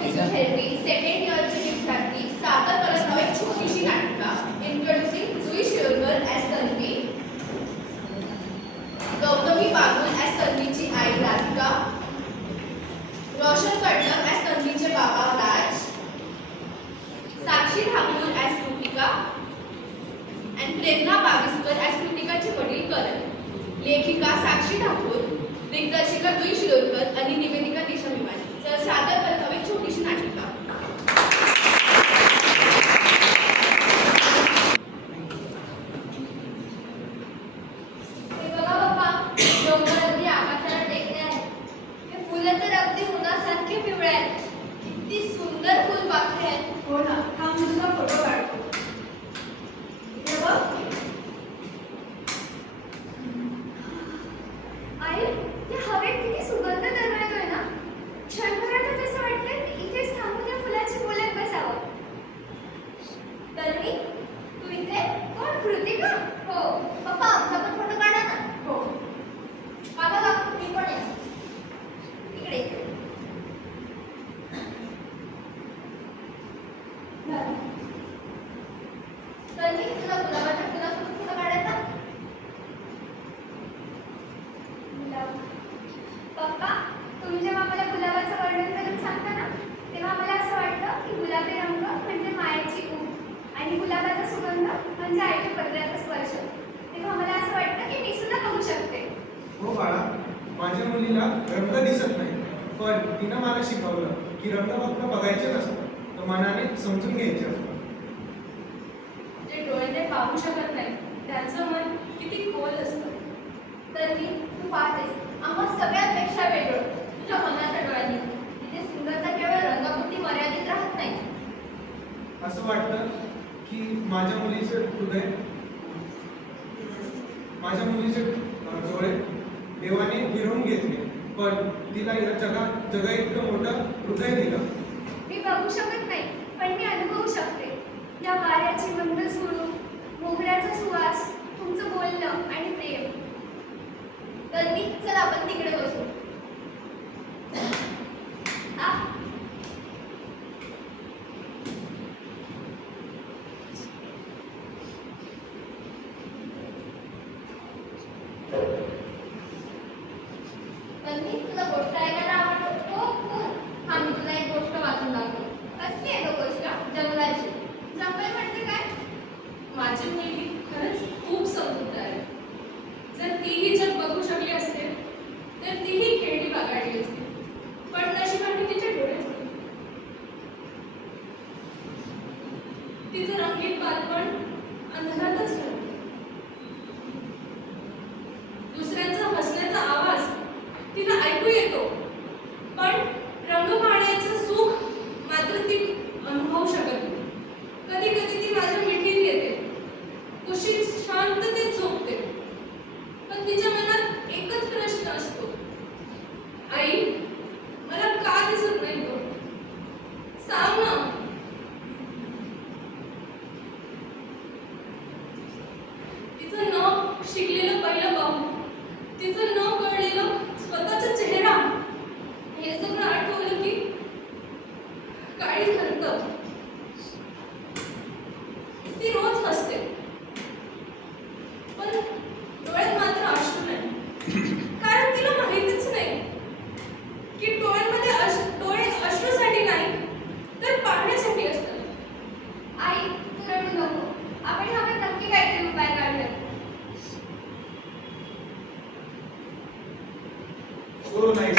Physiotherapy second इयरचे विद्यार्थी सादर करत आहेत छोटीशी नाटिका इंट्रोड्युसिंग जुई शिरोडकर ॲज तन्वी, गौतमी बागुल ॲज तन्वीची आई राधिका, रोशन कडनक ॲज तन्वीचे बाबा राज, साक्षी ठाकूर ॲज कृतिका आणि प्रेरणा बाविस्कर ॲज कृतिकाचे वडील करण. लेखिका साक्षी ठाकूर, दिग्दर्शिका जुई शिरोडकर आणि निवेदिका दिशा मिवानी. तर सादर करत हवे छोटीशी नाटिका. हे बघा बाप्पा, डोंगर अगदी आकाशाला टेकले आहेत. हे फुलं तर अगदी उन्हासारखे पिवळे आहेत. किती सुंदर फुलपाखरे आहेत. हो ना, हा मी तुझा फोटो काढतो. इथे बघ. आई, या हवेत किती सुगंध दरवळतोय ना. क्षणभरातच असं वाटतंय की इथेच थांबून या फुलाची बोलत बसावं. तन्वी, तू इथे? कोण, कृतिका? हो. पप्पा, आमचा पण फोटो काढा ना. हो. बघा, मी पण येते. इकडे तन्वी, तुला गुलाबाच्या फुलासोबत फोटो काढायचा? पप्पा, तुम्ही जेव्हा मला गुलाबाचं वर्णन करून सांगता ना, तेव्हा मला असं वाटतं की गुलाबी रंग म्हणजे मायेची ऊब आणि गुलाबाचा सुगंध म्हणजे आईच्या पदराचा स्पर्श. तेव्हा मला असं वाटतं की मी सुद्धा बघू शकते. हो बाळा, माझ्या मुलीला रंग दिसत नाही, पण तिनं मला शिकवलं की रंग फक्त बघायचे नसतात, तर मनाने समजून घ्यायचे असतात. जे डोळ्याने पाहू शकत नाही त्यांचं मन किती खोल असतं. तन्वी, तू पाहतेस, आम्हा सगळ्यांपेक्षा वेगळं तुझ्या मनाच्या डोळ्यांनी. तिथे सुंदरता केवळ रंगापुरती मर्यादित राहत नाही. असं वाटतं की माझ्या मुलीचे डोळे देवाने गिरवून घेतले, पण तिला या जगा इतकं मोठं हृदय दिलं. मी बघू शकत नाही, पण मी अनुभवू शकते. या वाऱ्याची मंद झुळूक, मोगऱ्याचा सुवास, तुमचं बोलणं आणि प्रेम. तन्वी, चल आपण तिकडे बसू. आ? तन्वी, तुला गोष्ट ऐकायला आवडतं? हो खूप. हा, मी तुला एक गोष्ट वाचून दाखवतो. कसली आहे गं गोष्ट? जंगलाची. जंगल म्हणजे काय? माझी मुलगी खरंच खूप समजूतदार आहे. जर तीही जग बघू शकली असते तर तीही खेळणी बघायली असते, पण नशिबाने तिचे डोळेच नाही. तिचं रंगीत बालपण अंधारातच घडलं. दुसऱ्यांचा हसण्याचा आवाज तिला ऐकू येतो, पण रंग पाहण्याचं सुख मात्र ती अनुभवू शकत नाही. कधी कधी ती माझ्या मिठीत येते, कुशीत शांततेत झोपते, पण तिच्या मनात एकच प्रश्न असतो, आई, मला का दिसत नाही तो? सांग ना. तिचं न शिकलेलं पहिलं पाऊल, तिचं न कळलेलं स्वतःचा चेहरा, हे सगळं आठवलं की काळी खंत. ती रोज हसते, पण डोळ्यात मात्र अश्रू नाही. कारण तिला माहितीच नाही की डोळ्यांमध्ये डोळे अश्रूसाठी नाही तर पाहण्यासाठी असतात. आई, तू रडू नको. आपण ह्यावर नक्की काहीतरी उपाय काढूया. हो नाही